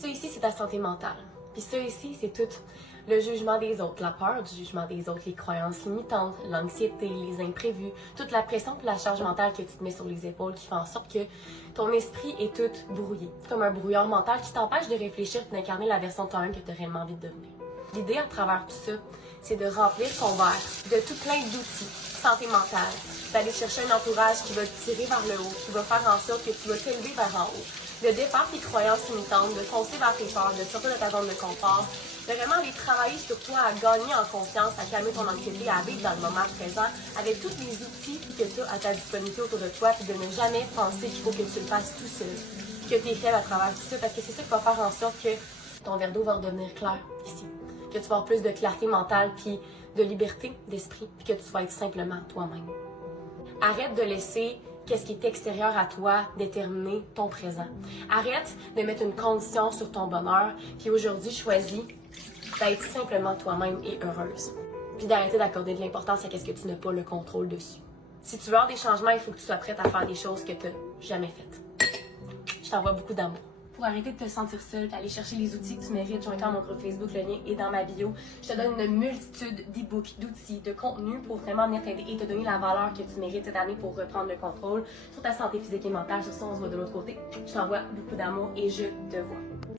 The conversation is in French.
Ça ici, c'est ta santé mentale. Puis ça ici, c'est tout le jugement des autres, la peur du jugement des autres, les croyances limitantes, l'anxiété, les imprévus, toute la pression et la charge mentale que tu te mets sur les épaules qui fait en sorte que ton esprit est tout brouillé. Comme un brouillard mental qui t'empêche de réfléchir et d'incarner la version de toi-même que tu as réellement envie de devenir. L'idée à travers tout ça, c'est de remplir ton verre de tout plein d'outils, santé mentale, d'aller chercher un entourage qui va te tirer vers le haut, qui va faire en sorte que tu vas t'élever vers en haut, de défaire tes croyances limitantes, de foncer vers tes peurs, de sortir de ta zone de confort, de vraiment aller travailler sur toi, à gagner en confiance, à calmer ton anxiété, à vivre dans le moment présent, avec tous les outils que tu as à ta disponibilité autour de toi, puis de ne jamais penser qu'il faut que tu le fasses tout seul, que tu es faible à travers tout ça, parce que c'est ça qui va faire en sorte que ton verre d'eau va redevenir clair ici, que tu vas avoir plus de clarté mentale, puis de liberté d'esprit, puis que tu vas être simplement toi-même. Arrête de laisser qu'est-ce qui est extérieur à toi déterminer ton présent. Arrête de mettre une condition sur ton bonheur, puis aujourd'hui, choisis d'être simplement toi-même et heureuse. Puis d'arrêter d'accorder de l'importance à ce que tu n'as pas le contrôle dessus. Si tu veux avoir des changements, il faut que tu sois prête à faire des choses que tu n'as jamais faites. Je t'envoie beaucoup d'amour. Pour arrêter de te sentir seule, d'aller chercher les outils que tu mérites, joins-toi à mon groupe Facebook, le lien est dans ma bio. Je te donne une multitude d'e-books, d'outils, de contenus pour vraiment venir t'aider et te donner la valeur que tu mérites cette année pour reprendre le contrôle sur ta santé physique et mentale. Sur ça, on se voit de l'autre côté. Je t'envoie beaucoup d'amour et je te vois.